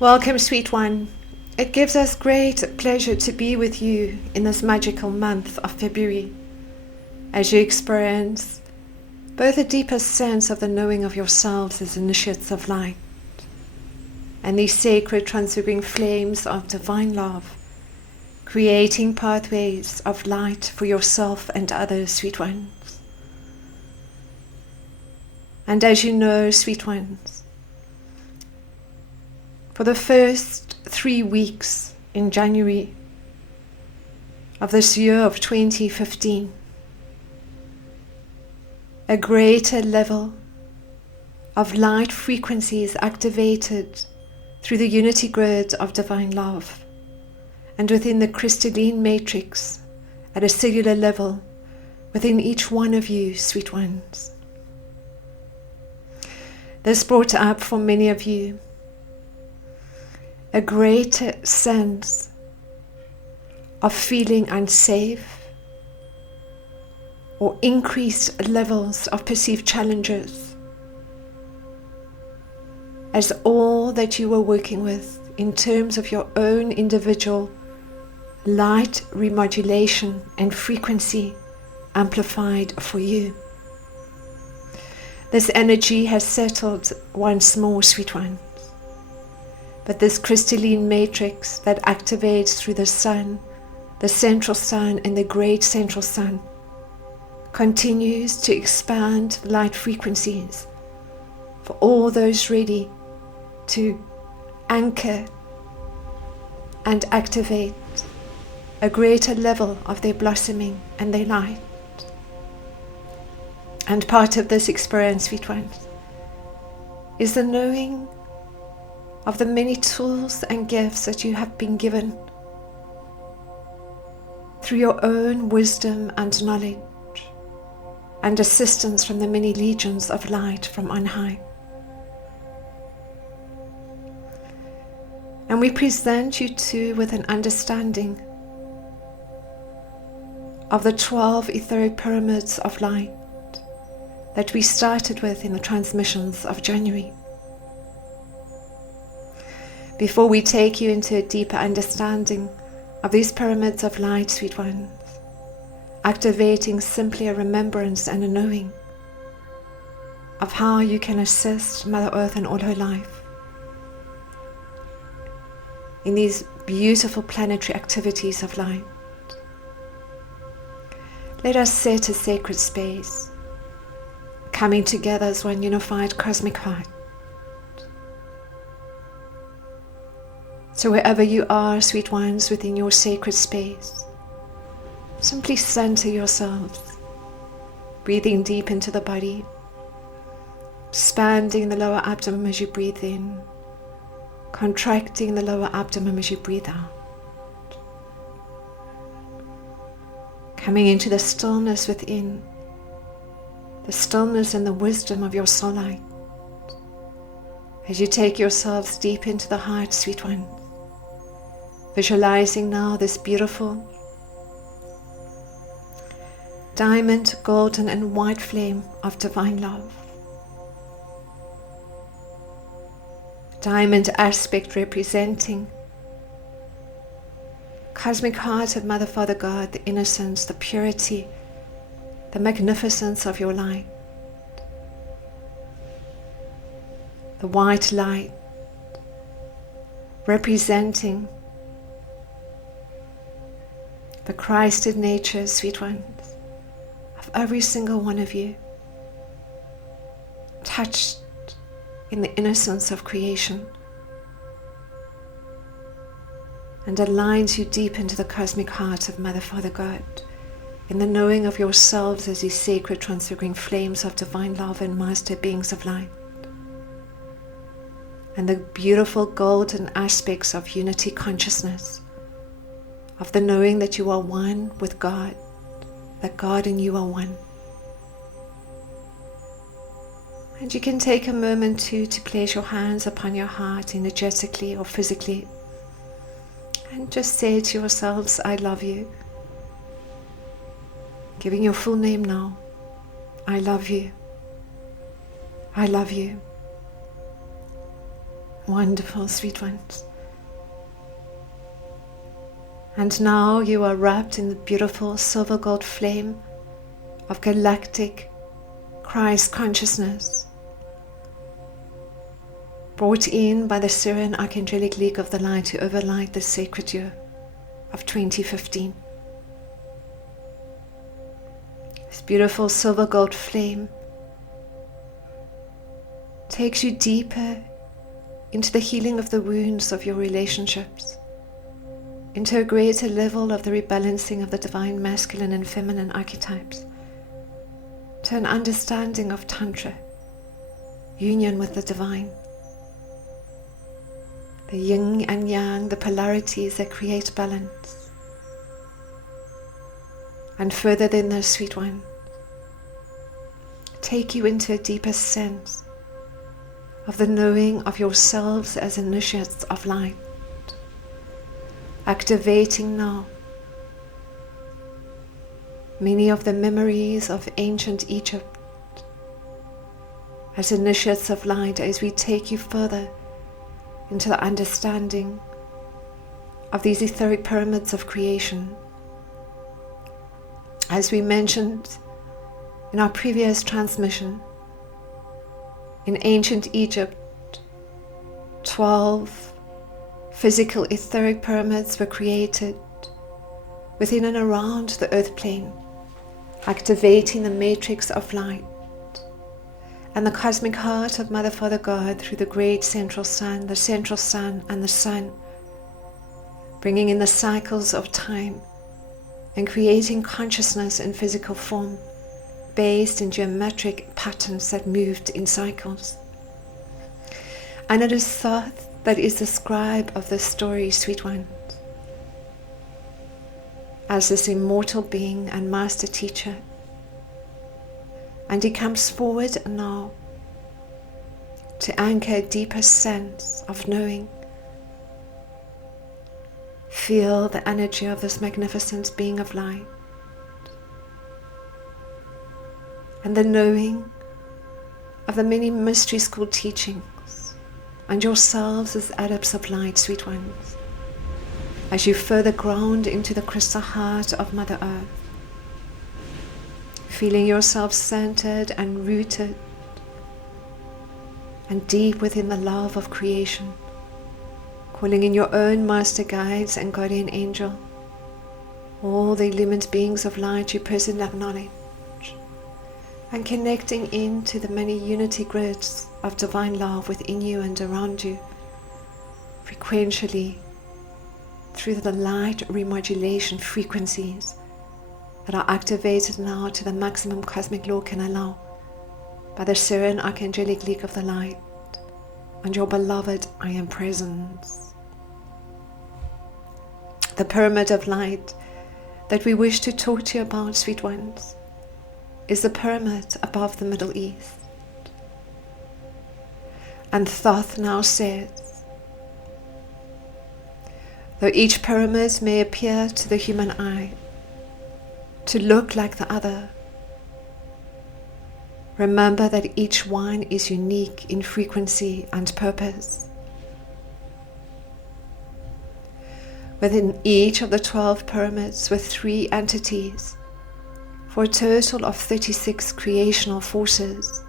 Welcome, sweet one. It gives us great pleasure to be with you in this magical month of February as you experience both a deeper sense of the knowing of yourselves as initiates of light and these sacred transfiguring flames of divine love, creating pathways of light for yourself and others, sweet ones. And as you know, sweet ones, for the first 3 weeks in January of this year of 2015, a greater level of light frequency is activated through the unity grid of divine love and within the crystalline matrix at a cellular level within each one of you, sweet ones. This brought up for many of you a greater sense of feeling unsafe or increased levels of perceived challenges, as all that you were working with in terms of your own individual light remodulation and frequency amplified for you. This energy has settled once more, sweet one. But this crystalline matrix that activates through the sun, the central sun and the great central sun, continues to expand light frequencies for all those ready to anchor and activate a greater level of their blossoming and their light. And part of this experience, sweet ones, is the knowing of the many tools and gifts that you have been given through your own wisdom and knowledge and assistance from the many legions of light from on high. And we present you too with an understanding of the 12 etheric pyramids of light that we started with in the transmissions of January. Before we take you into a deeper understanding of these pyramids of light, sweet ones, activating simply a remembrance and a knowing of how you can assist Mother Earth and all her life in these beautiful planetary activities of light. Let us set a sacred space, coming together as one unified cosmic heart. So wherever you are, sweet ones, within your sacred space, simply center yourselves, breathing deep into the body, expanding the lower abdomen as you breathe in, contracting the lower abdomen as you breathe out, coming into the stillness within, the stillness and the wisdom of your soul light, as you take yourselves deep into the heart, sweet ones. Visualizing now this beautiful diamond, golden and white flame of divine love. Diamond aspect representing cosmic heart of Mother, Father, God, the innocence, the purity, the magnificence of your light. The white light representing the Christed nature, sweet ones, of every single one of you, touched in the innocence of creation, and aligns you deep into the cosmic heart of Mother, Father, God, in the knowing of yourselves as these sacred transfiguring flames of divine love and master beings of light, and the beautiful golden aspects of unity consciousness, of the knowing that you are one with God, that God and you are one. And you can take a moment to place your hands upon your heart energetically or physically and just say to yourselves, I love you. Giving your full name now. I love you. I love you. Wonderful, sweet ones. And now you are wrapped in the beautiful silver gold flame of galactic Christ consciousness, brought in by the Syrian Archangelic League of the Light to overlight the sacred year of 2015. This beautiful silver gold flame takes you deeper into the healing of the wounds of your relationships, into a greater level of the rebalancing of the divine masculine and feminine archetypes, to an understanding of Tantra, union with the divine, the yin and yang, the polarities that create balance. And further than this, sweet one, take you into a deeper sense of the knowing of yourselves as initiates of light, activating now many of the memories of ancient Egypt as initiates of light, as we take you further into the understanding of these etheric pyramids of creation. As we mentioned in our previous transmission, in ancient Egypt, 12 physical etheric pyramids were created within and around the earth plane, activating the matrix of light and the cosmic heart of Mother Father God through the great central sun, the central sun and the sun, bringing in the cycles of time and creating consciousness in physical form based in geometric patterns that moved in cycles. And it is Thoth that is the scribe of this story, sweet ones, as this immortal being and master teacher. And he comes forward now to anchor a deeper sense of knowing. Feel the energy of this magnificent being of light, and the knowing of the many mystery school teachings, and yourselves as adepts of light, sweet ones, as you further ground into the crystal heart of Mother Earth, feeling yourself centered and rooted and deep within the love of creation, calling in your own master guides and guardian angel, all the illumined beings of light you presently acknowledge, and connecting into the many unity grids of divine love within you and around you, frequentially through the light remodulation frequencies that are activated now to the maximum cosmic law can allow by the Syrian Archangelic League of the Light and your beloved I Am Presence. The pyramid of light that we wish to talk to you about, sweet ones, is the pyramid above the Middle East. And Thoth now says, though each pyramid may appear to the human eye to look like the other, remember that each one is unique in frequency and purpose. Within each of the 12 pyramids were 3 entities, for a total of 36 creational forces.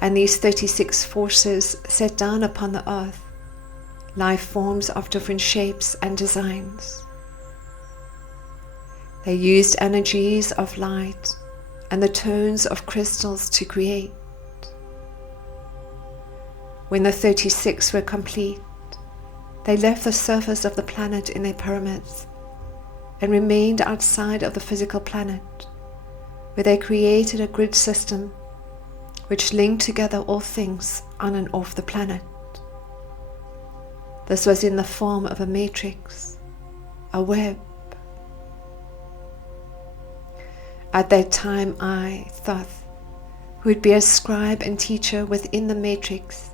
And these 36 forces set down upon the earth life forms of different shapes and designs. They used energies of light and the tones of crystals to create. When the 36 were complete, they left the surface of the planet in their pyramids and remained outside of the physical planet, where they created a grid system which linked together all things on and off the planet. This was in the form of a matrix, a web. At that time I, Thoth, who would be a scribe and teacher within the matrix,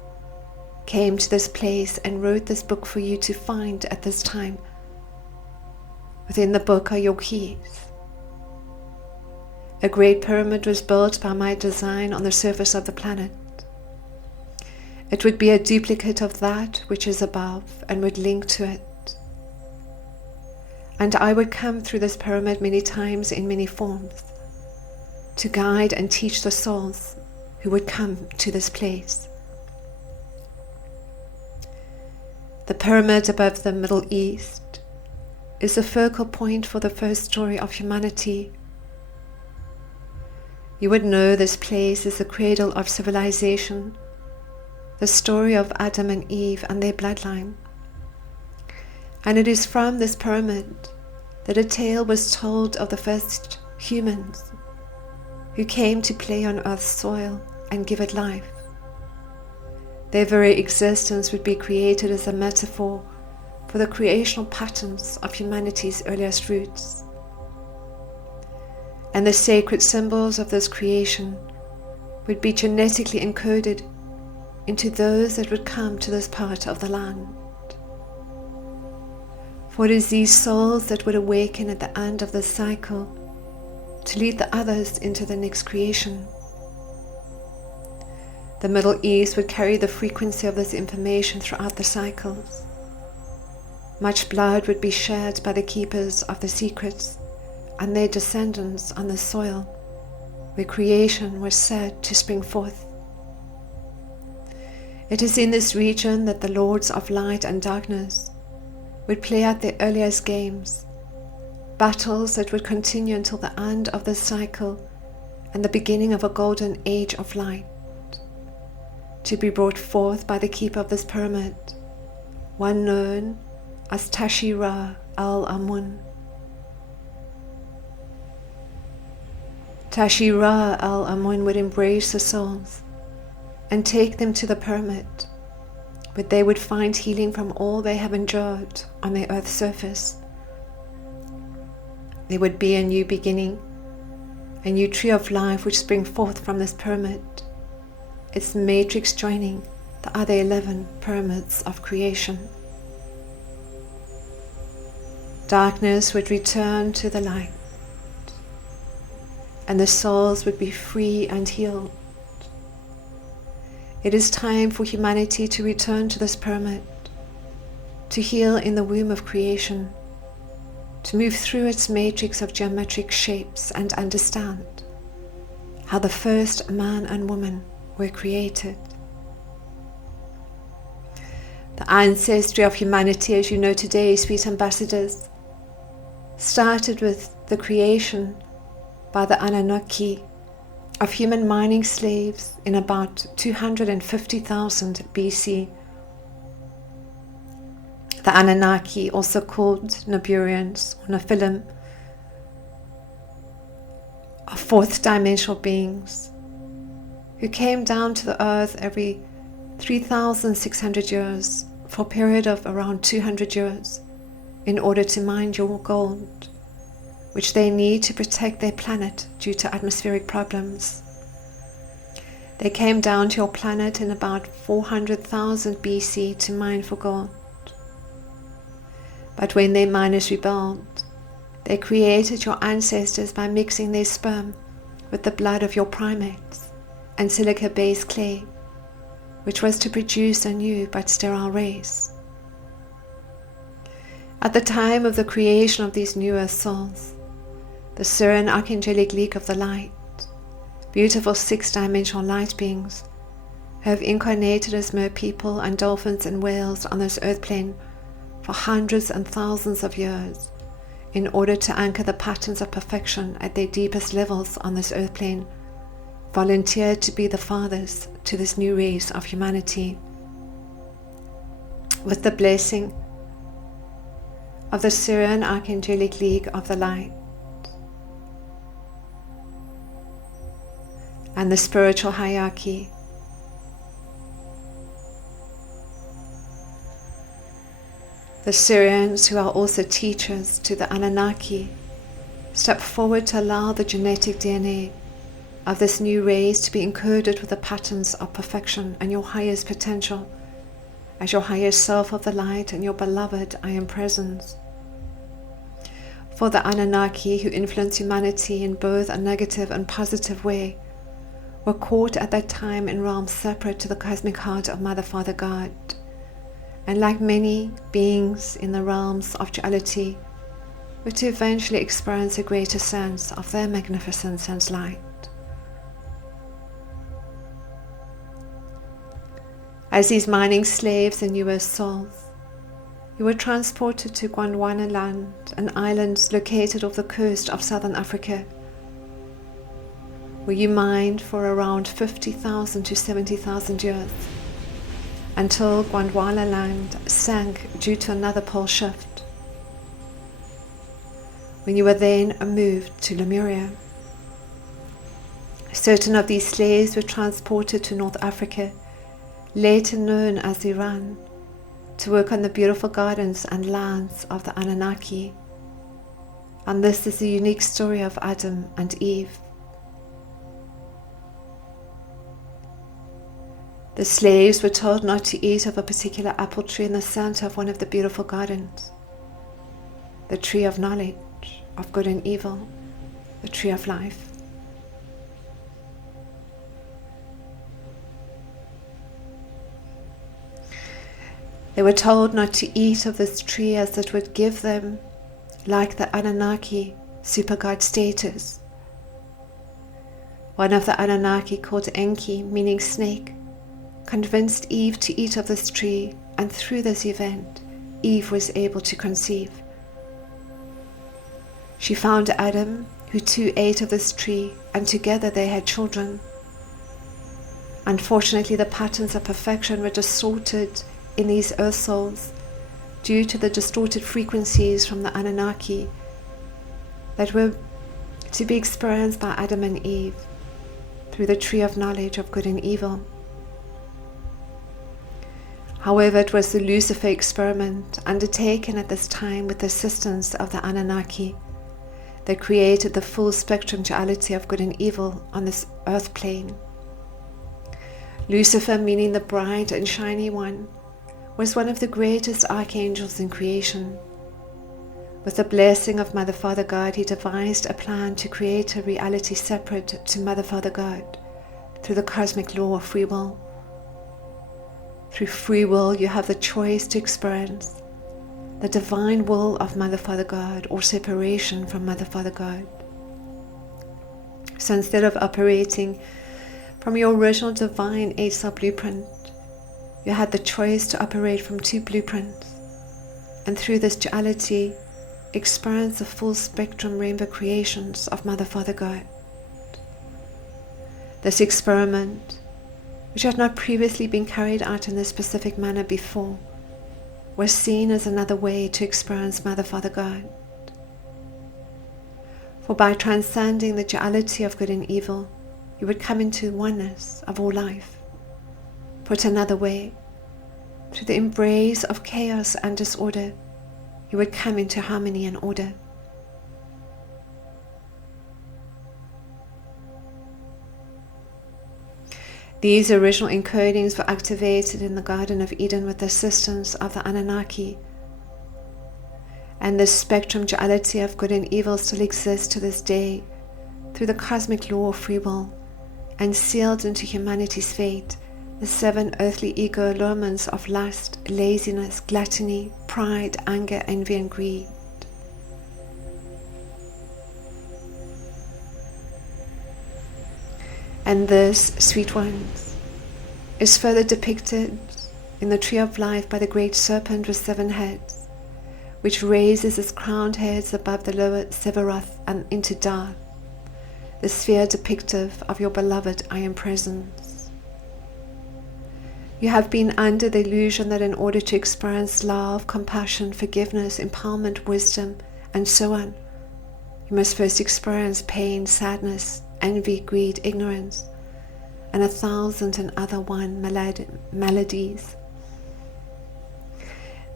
came to this place and wrote this book for you to find at this time. Within the book are your keys. A great pyramid was built by my design on the surface of the planet. It would be a duplicate of that which is above and would link to it. And I would come through this pyramid many times in many forms to guide and teach the souls who would come to this place. The pyramid above the Middle East is the focal point for the first story of humanity. You would know this place is the cradle of civilization, the story of Adam and Eve and their bloodline. And it is from this pyramid that a tale was told of the first humans who came to play on Earth's soil and give it life. Their very existence would be created as a metaphor for the creational patterns of humanity's earliest roots. And the sacred symbols of this creation would be genetically encoded into those that would come to this part of the land. For it is these souls that would awaken at the end of this cycle to lead the others into the next creation. The Middle East would carry the frequency of this information throughout the cycles. Much blood would be shed by the keepers of the secrets and their descendants on the soil where creation was said to spring forth. It is in this region that the lords of light and darkness would play out their earliest games, battles that would continue until the end of this cycle and the beginning of a golden age of light, to be brought forth by the keeper of this pyramid, one known as Tashira al-Amun. Tashira al-Amun would embrace the souls and take them to the pyramid, where they would find healing from all they have endured on the earth's surface. There would be a new beginning, a new tree of life which spring forth from this pyramid, its matrix joining the other 11 pyramids of creation. Darkness would return to the light, and the souls would be free and healed. It is time for humanity to return to this pyramid, to heal in the womb of creation, to move through its matrix of geometric shapes and understand how the first man and woman were created. The ancestry of humanity, as you know today, sweet ambassadors, started with the creation by the Anunnaki of human mining slaves in about 250,000 BC. The Anunnaki, also called Naburians or Nephilim, are fourth dimensional beings who came down to the earth every 3,600 years for a period of around 200 years in order to mine your gold, which they need to protect their planet due to atmospheric problems. They came down to your planet in about 400,000 BC to mine for gold. But when their miners rebelled, they created your ancestors by mixing their sperm with the blood of your primates and silica-based clay, which was to produce a new but sterile race. At the time of the creation of these newer souls, the Syrian Archangelic League of the Light, beautiful six-dimensional light beings, who have incarnated as mer people and dolphins and whales on this earth plane for hundreds and thousands of years, in order to anchor the patterns of perfection at their deepest levels on this earth plane, volunteered to be the fathers to this new race of humanity. With the blessing of the Syrian Archangelic League of the Light and the spiritual hierarchy, the Syrians, who are also teachers to the Anunnaki, step forward to allow the genetic DNA of this new race to be encoded with the patterns of perfection and your highest potential as your highest self of the light and your beloved I Am Presence. For the Anunnaki, who influence humanity in both a negative and positive way, were caught at that time in realms separate to the cosmic heart of Mother, Father, God, and like many beings in the realms of duality, were to eventually experience a greater sense of their magnificence and light. As these mining slaves and you were souls, you were transported to Gondwana land, an island located off the coast of southern Africa, where you mined for around 50,000 to 70,000 years, until Gondwana land sank due to another pole shift, when you were then moved to Lemuria. Certain of these slaves were transported to North Africa, later known as Iran, to work on the beautiful gardens and lands of the Anunnaki. And this is the unique story of Adam and Eve. The slaves were told not to eat of a particular apple tree in the center of one of the beautiful gardens, the tree of knowledge of good and evil, the tree of life. They were told not to eat of this tree, as it would give them, like the Anunnaki, super god status. One of the Anunnaki, called Enki, meaning snake, convinced Eve to eat of this tree, and through this event, Eve was able to conceive. She found Adam, who too ate of this tree, and together they had children. Unfortunately, the patterns of perfection were distorted in these earth souls due to the distorted frequencies from the Anunnaki that were to be experienced by Adam and Eve through the tree of knowledge of good and evil. However, it was the Lucifer experiment undertaken at this time with the assistance of the Anunnaki that created the full spectrum duality of good and evil on this earth plane. Lucifer, meaning the bright and shiny one, was one of the greatest archangels in creation. With the blessing of Mother, Father, God, he devised a plan to create a reality separate to Mother, Father, God through the cosmic law of free will. Through free will, you have the choice to experience the divine will of Mother, Father, God, or separation from Mother, Father, God. So instead of operating from your original divine 8-cell blueprint, you had the choice to operate from 2 blueprints, and through this duality, experience the full spectrum rainbow creations of Mother, Father, God. This experiment, which had not previously been carried out in this specific manner before, was seen as another way to experience Mother, Father, God. For by transcending the duality of good and evil, you would come into oneness of all life. Put another way, through the embrace of chaos and disorder, you would come into harmony and order. These original encodings were activated in the Garden of Eden with the assistance of the Anunnaki. And this spectrum duality of good and evil still exists to this day through the cosmic law of free will, and sealed into humanity's fate the 7 earthly ego allurements of lust, laziness, gluttony, pride, anger, envy, and greed. And this, sweet ones, is further depicted in the tree of life by the great serpent with 7 heads, which raises its crowned heads above the lower Sevaroth and into Darth, the sphere depictive of your beloved I Am Presence. You have been under the illusion that in order to experience love, compassion, forgiveness, empowerment, wisdom, and so on, you must first experience pain, sadness, envy, greed, ignorance, and 1,001 maladies.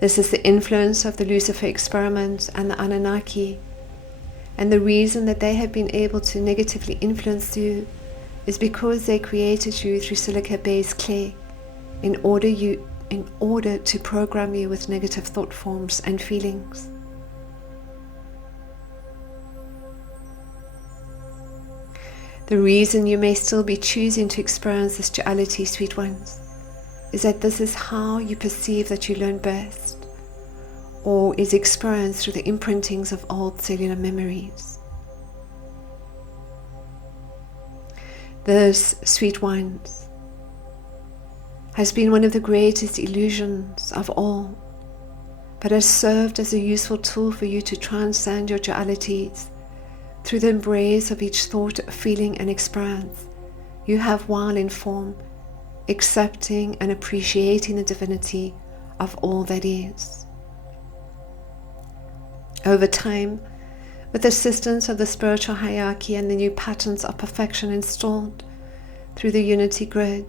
This is the influence of the Lucifer experiment and the Anunnaki, and the reason that they have been able to negatively influence you is because they created you through silica-based clay in order to program you with negative thought forms and feelings. The reason you may still be choosing to experience this duality, sweet ones, is that this is how you perceive that you learn best, or is experienced through the imprintings of old cellular memories. This, sweet ones, has been one of the greatest illusions of all, but has served as a useful tool for you to transcend your dualities through the embrace of each thought, feeling and experience you have while in form, accepting and appreciating the divinity of all that is. Over time, with the assistance of the spiritual hierarchy and the new patterns of perfection installed through the unity grid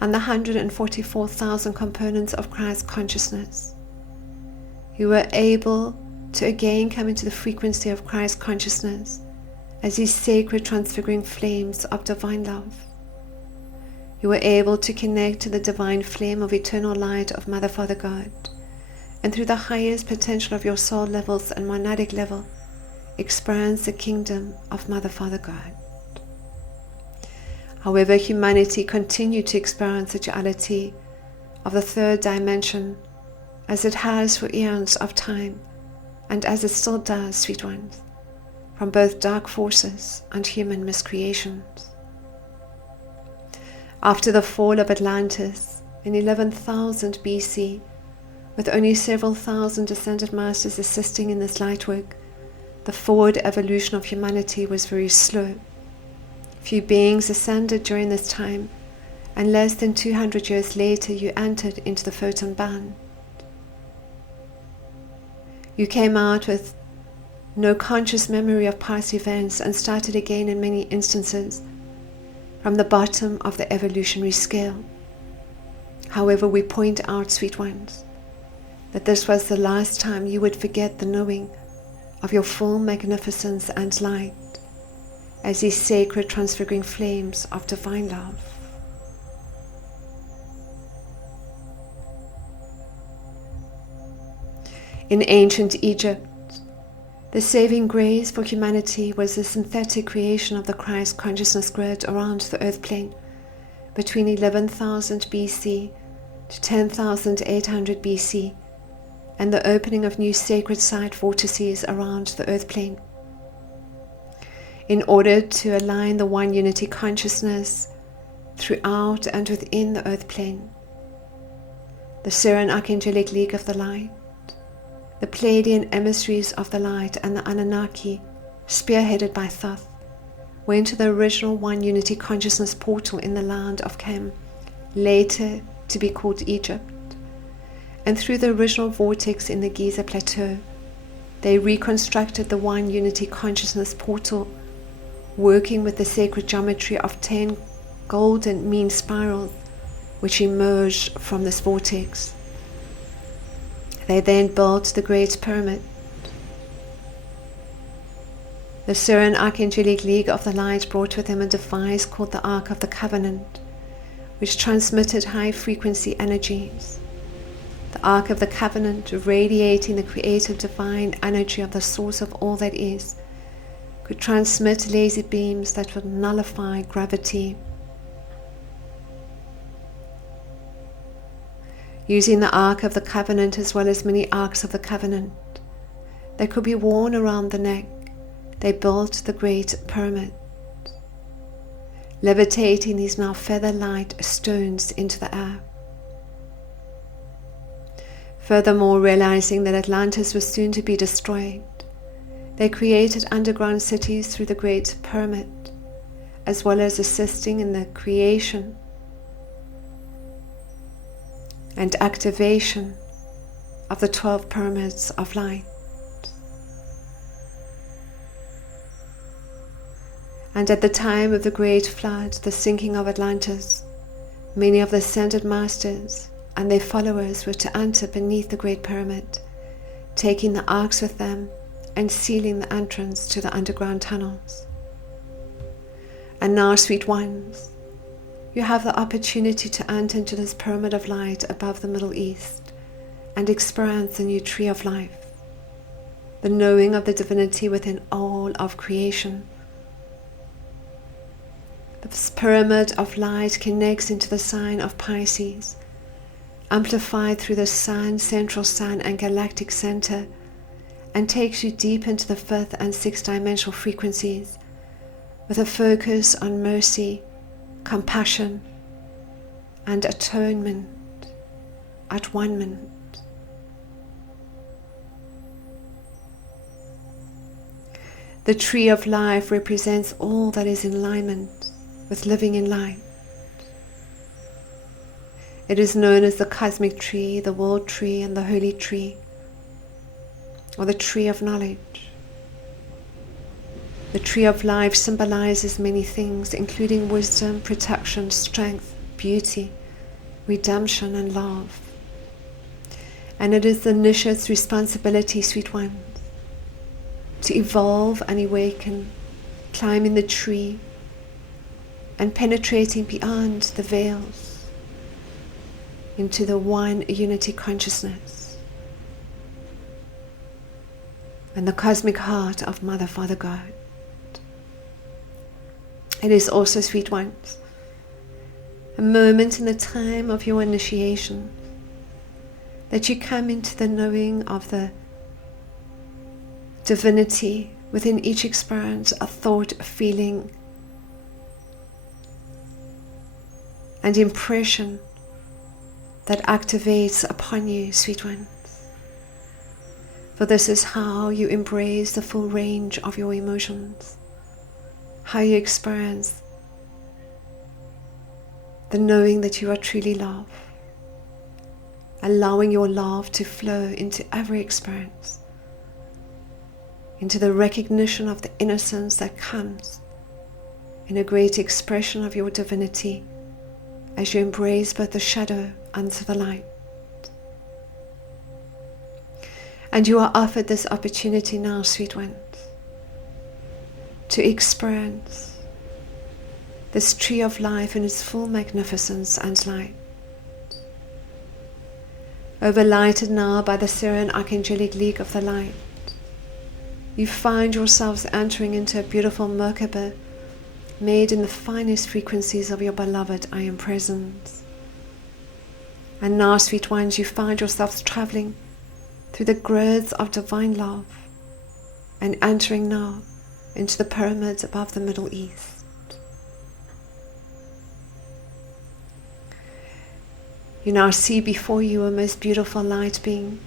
and the 144,000 components of Christ consciousness, you were able to again come into the frequency of Christ consciousness as these sacred transfiguring flames of divine love. You were able to connect to the divine flame of eternal light of Mother Father God, and through the highest potential of your soul levels and monadic level, experience the kingdom of Mother Father God. However, humanity continued to experience the duality of the third dimension as it has for eons of time, and as it still does, sweet ones, from both dark forces and human miscreations. After the fall of Atlantis in 11,000 BC, with only several thousand ascended masters assisting in this light work, the forward evolution of humanity was very slow. Few beings ascended during this time, and less than 200 years later you entered into the photon band. You came out with no conscious memory of past events and started again in many instances from the bottom of the evolutionary scale. However, we point out, sweet ones, that this was the last time you would forget the knowing of your full magnificence and light as these sacred transfiguring flames of divine love. In ancient Egypt, the saving grace for humanity was the synthetic creation of the Christ consciousness grid around the earth plane between 11,000 BC to 10,800 BC, and the opening of new sacred site vortices around the earth plane. In order to align the one unity consciousness throughout and within the earth plane, the Syrian Archangelic League of the Light, the Pleiadian emissaries of the light, and the Anunnaki, spearheaded by Thoth, went to the original one unity consciousness portal in the land of Chem, later to be called Egypt, and through the original vortex in the Giza Plateau, they reconstructed the one unity consciousness portal, working with the sacred geometry of 10 golden mean spirals which emerged from this vortex. They then built the Great Pyramid. The Syrian Archangelic League of the Light brought with them a device called the Ark of the Covenant, which transmitted high-frequency energies. The Ark of the Covenant, radiating the creative divine energy of the source of all that is, could transmit laser beams that would nullify gravity. Using the Ark of the Covenant as well as many Arks of the Covenant that could be worn around the neck, they built the Great Pyramid, levitating these now feather-light stones into the air. Furthermore, realizing that Atlantis was soon to be destroyed, they created underground cities through the Great Pyramid, as well as assisting in the creation and activation of the 12 pyramids of light. And at the time of the great flood, the sinking of Atlantis, many of the ascended masters and their followers were to enter beneath the Great Pyramid, taking the arks with them and sealing the entrance to the underground tunnels. And now, sweet ones, you have the opportunity to enter into this pyramid of light above the Middle East and experience the new tree of life, the knowing of the divinity within all of creation. This pyramid of light connects into the sign of Pisces, amplified through the sun, central sun, and galactic center, and takes you deep into the 5th and 6th dimensional frequencies with a focus on mercy, compassion, and atonement at one-ment. The tree of life represents all that is in alignment with living in light. It is known as the cosmic tree, the world tree, and the holy tree, or the tree of knowledge. The tree of life symbolizes many things, including wisdom, protection, strength, beauty, redemption, and love. And it is the initiate's responsibility, sweet ones, to evolve and awaken, climbing the tree and penetrating beyond the veils into the one unity consciousness and the cosmic heart of Mother, Father, God. It is also, sweet ones, a moment in the time of your initiation that you come into the knowing of the divinity within each experience, a thought, a feeling, and impression that activates upon you, sweet ones. For this is how you embrace the full range of your emotions, how you experience the knowing that you are truly love, allowing your love to flow into every experience, into the recognition of the innocence that comes in a great expression of your divinity as you embrace both the shadow and the light. And you are offered this opportunity now, sweet ones, to experience this tree of life in its full magnificence and light. Overlighted now by the Syrian Archangelic League of the Light, you find yourselves entering into a beautiful Merkaba made in the finest frequencies of your beloved I Am Presence. And now, sweet ones, you find yourselves traveling through the growths of divine love and entering now into the pyramids above the Middle East. You now see before you a most beautiful light being,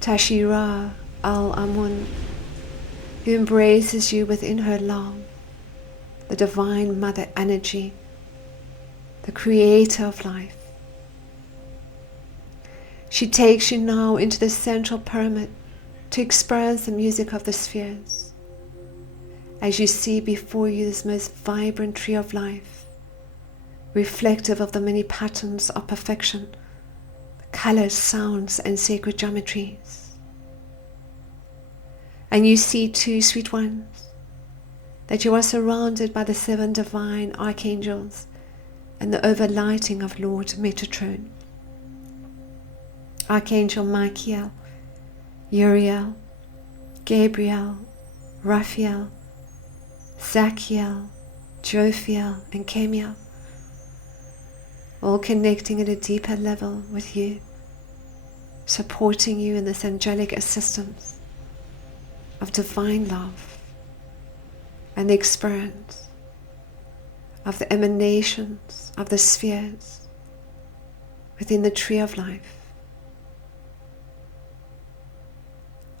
Tashira Al-Amun, who embraces you within her love, the divine mother energy, the creator of life. She takes you now into the central pyramid to experience the music of the spheres, as you see before you this most vibrant tree of life, reflective of the many patterns of perfection, the colors, sounds, and sacred geometries. And you see too, sweet ones, that you are surrounded by the 7 divine archangels and the overlighting of Lord Metatron. Archangel Michael, Uriel, Gabriel, Raphael, Zachiel, Jophiel, and Chemiel, all connecting at a deeper level with you, supporting you in this angelic assistance of divine love and the experience of the emanations of the spheres within the tree of life.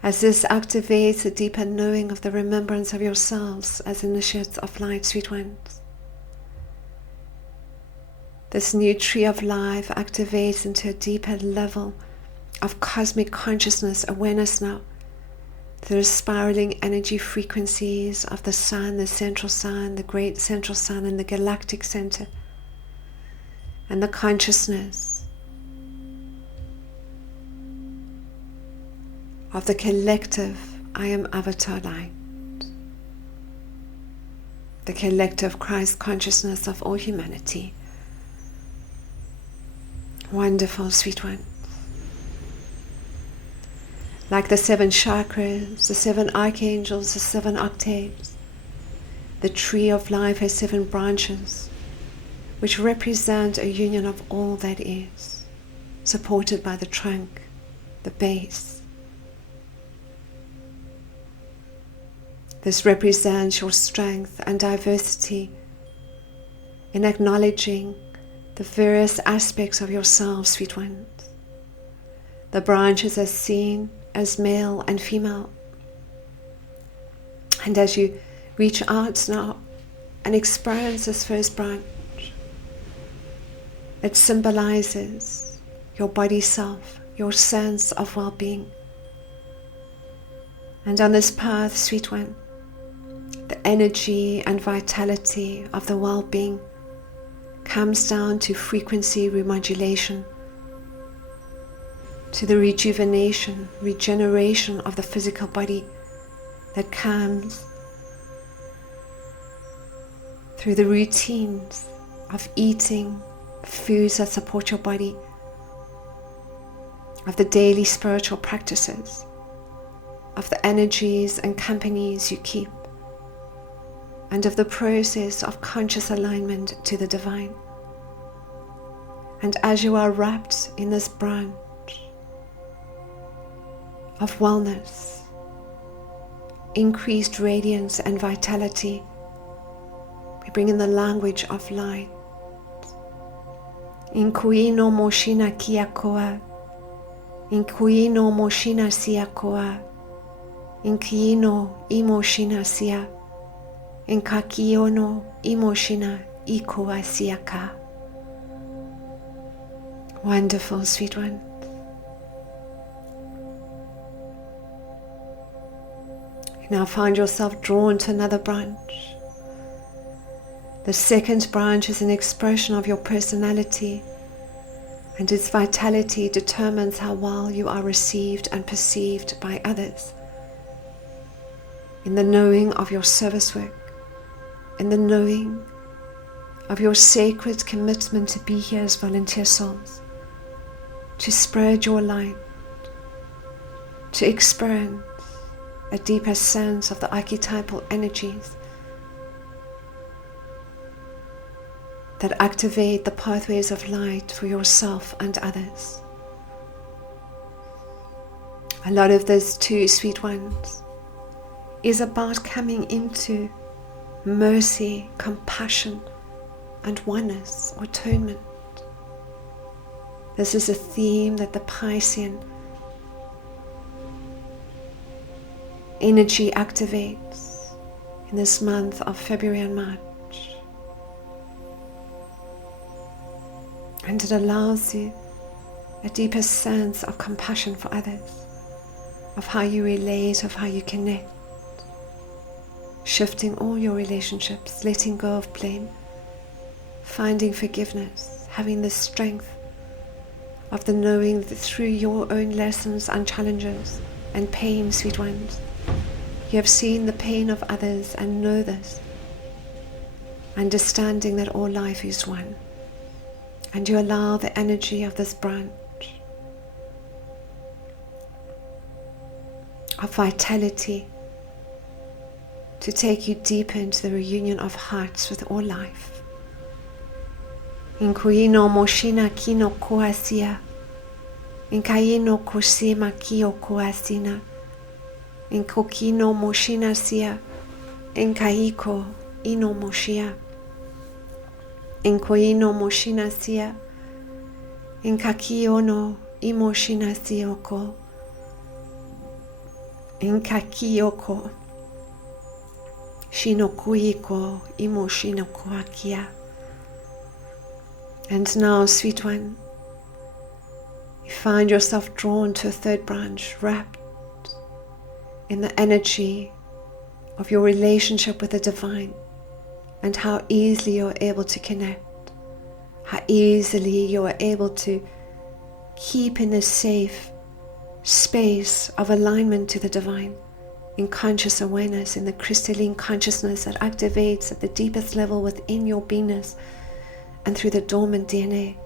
As this activates a deeper knowing of the remembrance of yourselves as initiates of light, sweet ones, this new tree of life activates into a deeper level of cosmic consciousness awareness now, through the spiraling energy frequencies of the sun, the central sun, the great central sun, and the galactic center, and the consciousness of the collective I Am Avatar light, the collective Christ consciousness of all humanity. Wonderful, sweet one. Like the 7 chakras, the 7 archangels, the 7 octaves, The tree of life has 7 branches, which represent a union of all that is, supported by the trunk, the base. This represents your strength and diversity in acknowledging the various aspects of yourself, sweet ones. The branches are seen as male and female. And as you reach out now and experience this first branch, it symbolizes your body self, your sense of well-being. And on this path, sweet one, the energy and vitality of the well-being comes down to frequency remodulation, to the rejuvenation, regeneration of the physical body that comes through the routines of eating foods that support your body, of the daily spiritual practices, of the energies and companies you keep, and of the process of conscious alignment to the divine. And as you are wrapped in this branch of wellness, increased radiance and vitality, we bring in the language of light. Inkuino moshina kia koa, inkuino moshina sia koa, inkuino imoshina sia, inkakiono imoshina ikoa sia ka. Wonderful, sweet one. You now find yourself drawn to another branch. The second branch is an expression of your personality, and its vitality determines how well you are received and perceived by others. In the knowing of your service work, in the knowing of your sacred commitment to be here as volunteer souls, to spread your light, to experience a deeper sense of the archetypal energies that activate the pathways of light for yourself and others. A lot of this too, sweet ones, is about coming into mercy, compassion, and oneness or atonement. This is a theme that the Piscean energy activates in this month of February and March. And it allows you a deeper sense of compassion for others, of how you relate, of how you connect, shifting all your relationships, letting go of blame, finding forgiveness, having the strength of the knowing that through your own lessons and challenges and pain, sweet ones, you have seen the pain of others and know this, understanding that all life is one. And you allow the energy of this branch of vitality to take you deeper into the reunion of hearts with all life. Inkuino moshina kino koasia, inkaino kosema kio koasina, inkokino moshina sia, inkaiko ino moshia. Inkoino moshina sia, inkakiono imoshina sioko, inkakioko, shinokuiko imoshina koakia. And now, sweet one, you find yourself drawn to a third branch, wrapped in the energy of your relationship with the divine, and how easily you're able to connect, how easily you are able to keep in a safe space of alignment to the divine, in conscious awareness, in the crystalline consciousness that activates at the deepest level within your beingness and through the dormant DNA,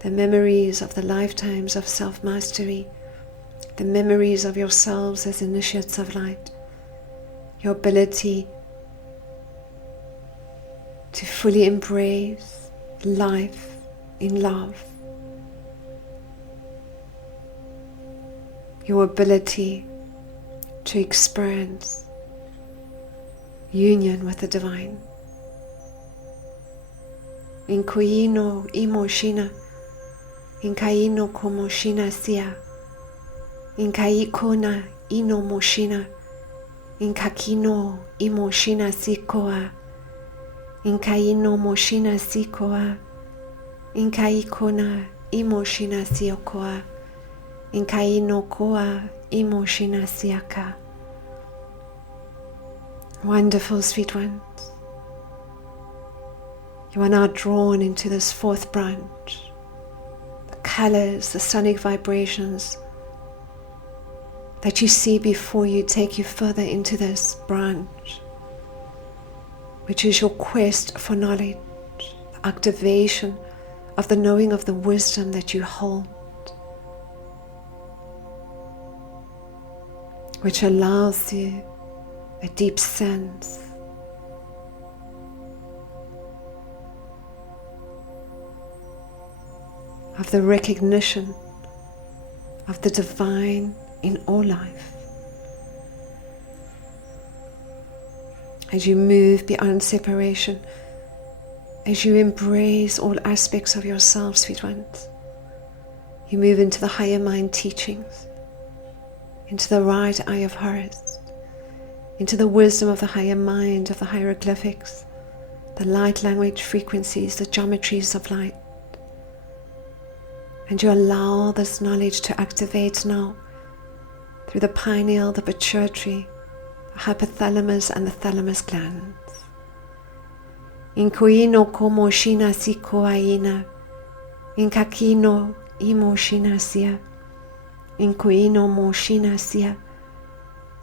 the memories of the lifetimes of self-mastery, the memories of yourselves as initiates of light, your ability to fully embrace life in love. Your ability to experience union with the divine. Inkoino imo shina, inkaino como shina sia, inkaikona ino moshina, inkakino imo shina sikoa, inkaino moshina sikoa, inkaikona imo shina siokoa, inkaino koa imo shina siaka. Wonderful sweet ones. You are now drawn into this fourth branch. The colors, the sonic vibrations that you see before you take you further into this branch, which is your quest for knowledge, the activation of the knowing of the wisdom that you hold, which allows you a deep sense of the recognition of the divine in all life. As you move beyond separation, as you embrace all aspects of yourself, sweet ones, you move into the higher mind teachings, into the right eye of Horus, into the wisdom of the higher mind, of the hieroglyphics, the light language frequencies, the geometries of light. And you allow this knowledge to activate now through the pineal, the pituitary, the hypothalamus and the thalamus glands. Inkoino como shina si koaina, inkakino imo shina sia, inkoino mo shina sia,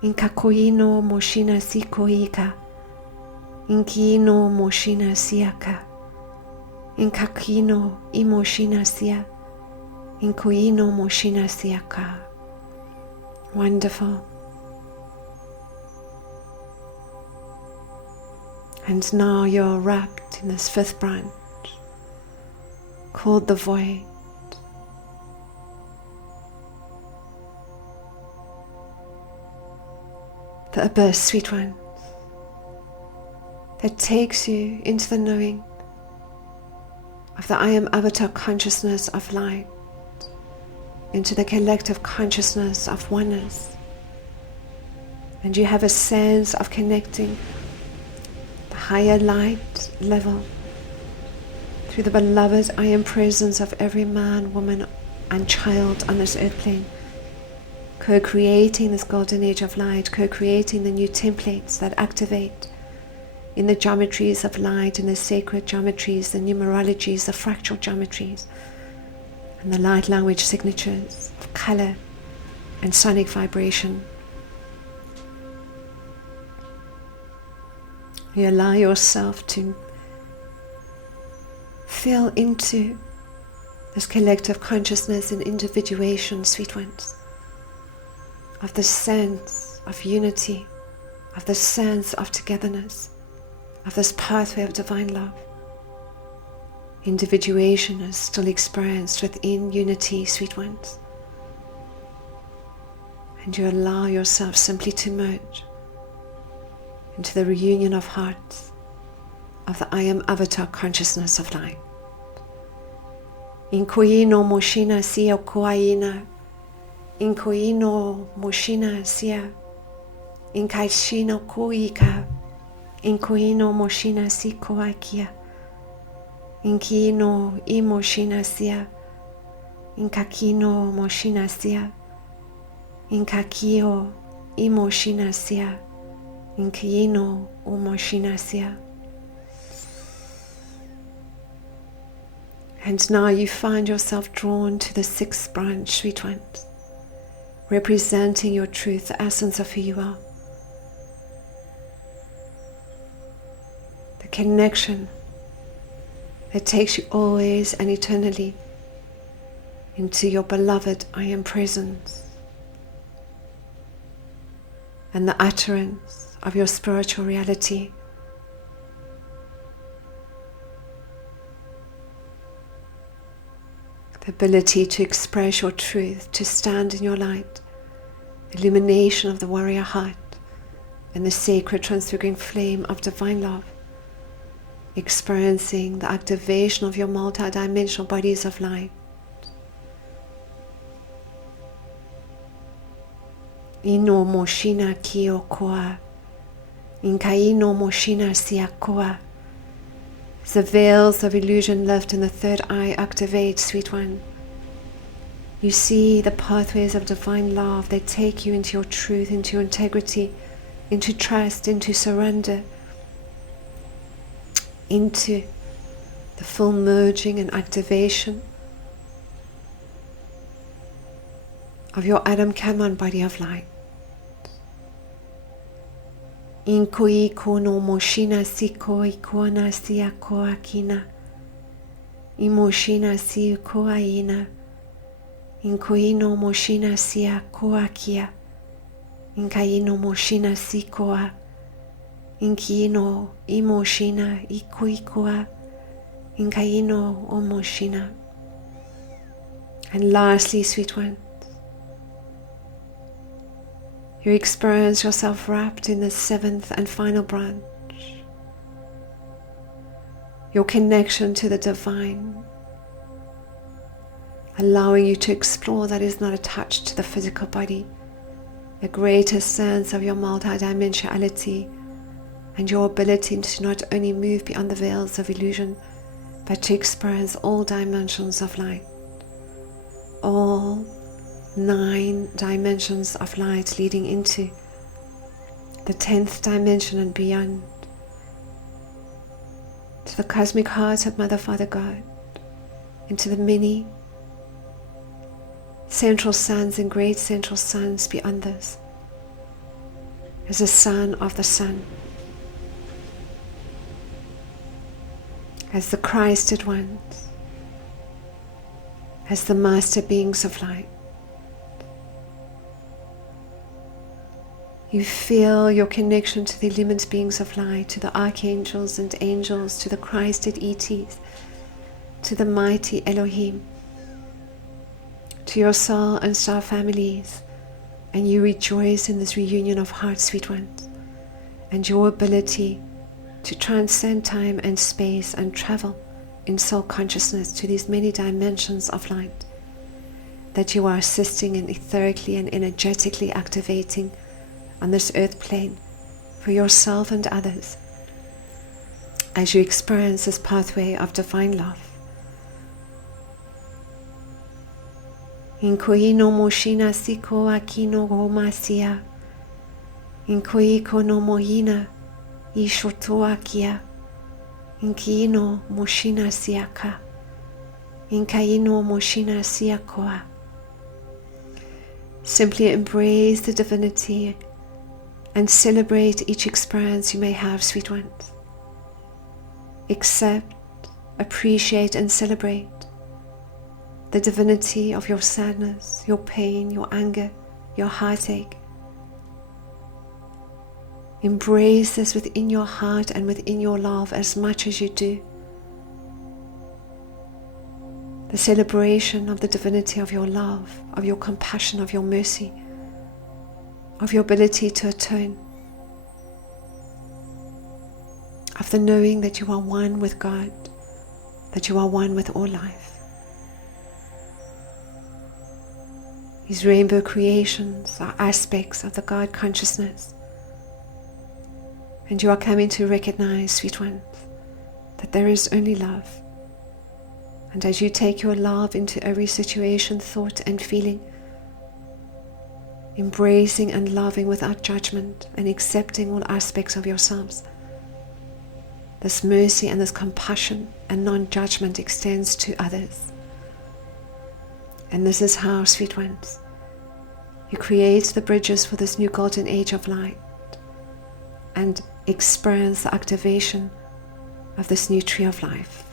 inkakoino mo shina si koika, inkino mo shina siaka, inkakino imo shina sia, inkoino mo shina siaka. Wonderful. And now you're wrapped in this fifth branch called the void. The abyss, sweet ones, that takes you into the knowing of the I am avatar consciousness of light, into the collective consciousness of oneness. And you have a sense of connecting the higher light level through the beloved I am presence of every man, woman and child on this earth plane, co-creating this golden age of light, co-creating the new templates that activate in the geometries of light, in the sacred geometries, the numerologies, the fractal geometries, and the light language signatures of color and sonic vibration. You allow yourself to feel into this collective consciousness and individuation, sweet ones, of the sense of unity, of the sense of togetherness, of this pathway of divine love. Individuation is still experienced within unity, sweet ones. And you allow yourself simply to merge into the reunion of hearts of the I am avatar consciousness of light. Inkoino moshina sia koaina, inkoino moshina sia, inkaishino koika, inkoino moshina si koakia, inkino imoshina sia, inkakino moshina sia, inkakio imoshina sia, inkino umoshina sia. And now you find yourself drawn to the sixth branch, sweet ones, representing your truth, the essence of who you are. The connection that takes you always and eternally into your beloved I am presence and the utterance of your spiritual reality, the ability to express your truth, to stand in your light, the illumination of the warrior heart, and the sacred transfiguring flame of divine love, experiencing the activation of your multidimensional bodies of light. Ino moshina kio koa, inkaino moshina sia koa. The veils of illusion lift and the third eye activates, sweet one. You see the pathways of divine love that take you into your truth, into your integrity, into trust, into surrender, into the full merging and activation of your Adam Kaman body of light. Inkoi kono moshina sikoi kona sia koakina. Imoshina si koaina. Inkoino moshina sia koakia. Inkaino moshina si koa. Inkino imoshina ikoikoa. Inkaino omoshina. And lastly, sweet one, you experience yourself wrapped in the seventh and final branch, your connection to the divine, allowing you to explore that is not attached to the physical body, a greater sense of your multidimensionality and your ability to not only move beyond the veils of illusion, but to experience all dimensions of light, all 9 dimensions of light leading into the 10th dimension and beyond, to the cosmic heart of Mother, Father, God, into the many central suns and great central suns beyond this, as a son of the sun, as the Christed ones, as the master beings of light. You feel your connection to the illumined beings of light, to the archangels and angels, to the Christed ETs, to the mighty Elohim, to your soul and star families, and you rejoice in this reunion of heart, sweet ones, and your ability to transcend time and space and travel in soul consciousness to these many dimensions of light that you are assisting in etherically and energetically activating on this earth plane for yourself and others as you experience this pathway of divine love. Inkoino moshina siko akino gomasia. Inkoiko no mohina ishotoakia. Inkino moshina siaka. Inkaino moshina siakoa. Simply embrace the divinity and celebrate each experience you may have, sweet ones. Accept, appreciate and celebrate the divinity of your sadness, your pain, your anger, your heartache. Embrace this within your heart and within your love as much as you do. The celebration of the divinity of your love, of your compassion, of your mercy, of your ability to atone, of the knowing that you are one with God, that you are one with all life. These rainbow creations are aspects of the God consciousness, and you are coming to recognize, sweet ones, that there is only love. And as you take your love into every situation, thought and feeling, embracing and loving without judgment and accepting all aspects of yourselves, this mercy and this compassion and non-judgment extends to others. And this is how, sweet ones, you create the bridges for this new golden age of light and experience the activation of this new tree of life.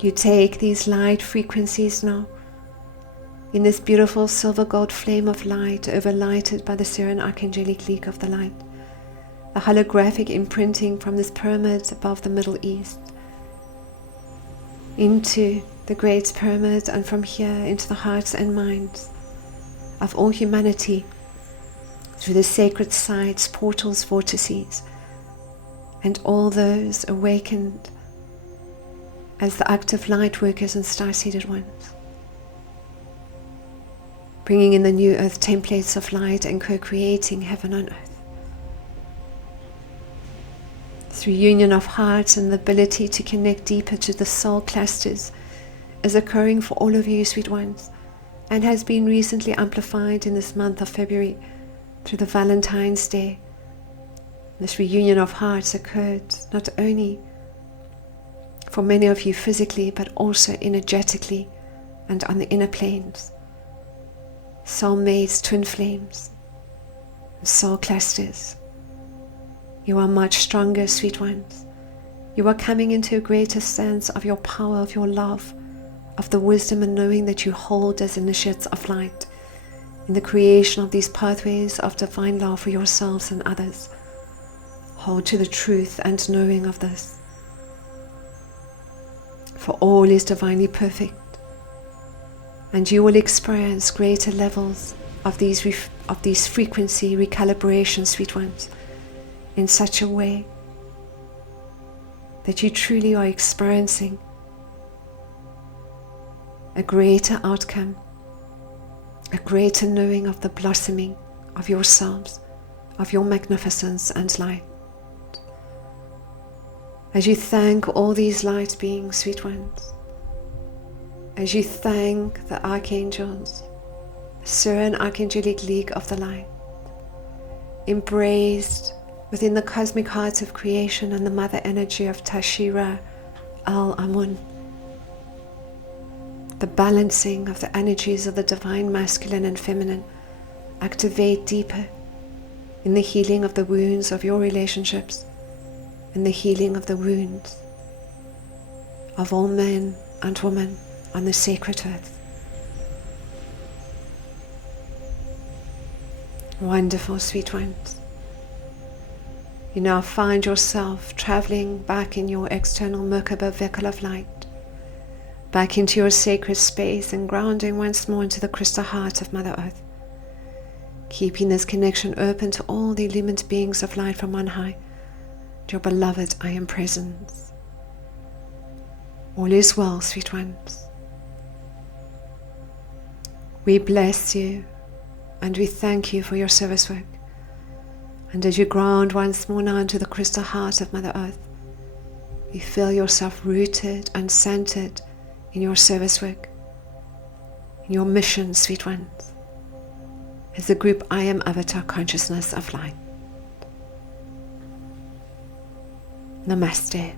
You take these light frequencies now in this beautiful silver gold flame of light, overlighted by the Syrian Archangelic League of the Light, the holographic imprinting from this pyramid above the Middle East, into the Great Pyramid, and from here into the hearts and minds of all humanity through the sacred sites, portals, vortices, and all those awakened as the active light workers and star-seeded ones, bringing in the new earth templates of light and co-creating heaven on earth. Through union of hearts and the ability to connect deeper to the soul clusters is occurring for all of you, sweet ones, and has been recently amplified in this month of February through the Valentine's Day. This reunion of hearts occurred not only for many of you physically, but also energetically and on the inner planes. Soulmates, twin flames, soul clusters. You are much stronger, sweet ones. You are coming into a greater sense of your power, of your love, of the wisdom and knowing that you hold as initiates of light in the creation of these pathways of divine love for yourselves and others. Hold to the truth and knowing of this. For all is divinely perfect, and you will experience greater levels of these frequency recalibrations, sweet ones, in such a way that you truly are experiencing a greater outcome, a greater knowing of the blossoming of yourselves, of your magnificence and light. As you thank all these light beings, sweet ones, as you thank the archangels, the Syrian Archangelic League of the Light, embraced within the cosmic heart of creation and the mother energy of Tashira al-Amun, the balancing of the energies of the divine masculine and feminine activate deeper in the healing of the wounds of your relationships, in the healing of the wounds of all men and women on the sacred earth. Wonderful, sweet ones. You now find yourself traveling back in your external Merkaba vehicle of light, back into your sacred space and grounding once more into the crystal heart of Mother Earth, keeping this connection open to all the illumined beings of light from on high, your beloved I Am Presence. All is well, sweet ones. We bless you and we thank you for your service work. And as you ground once more now into the crystal heart of Mother Earth, you feel yourself rooted and centered in your service work, in your mission, sweet ones, as the group I Am Avatar Consciousness of Light. Namaste.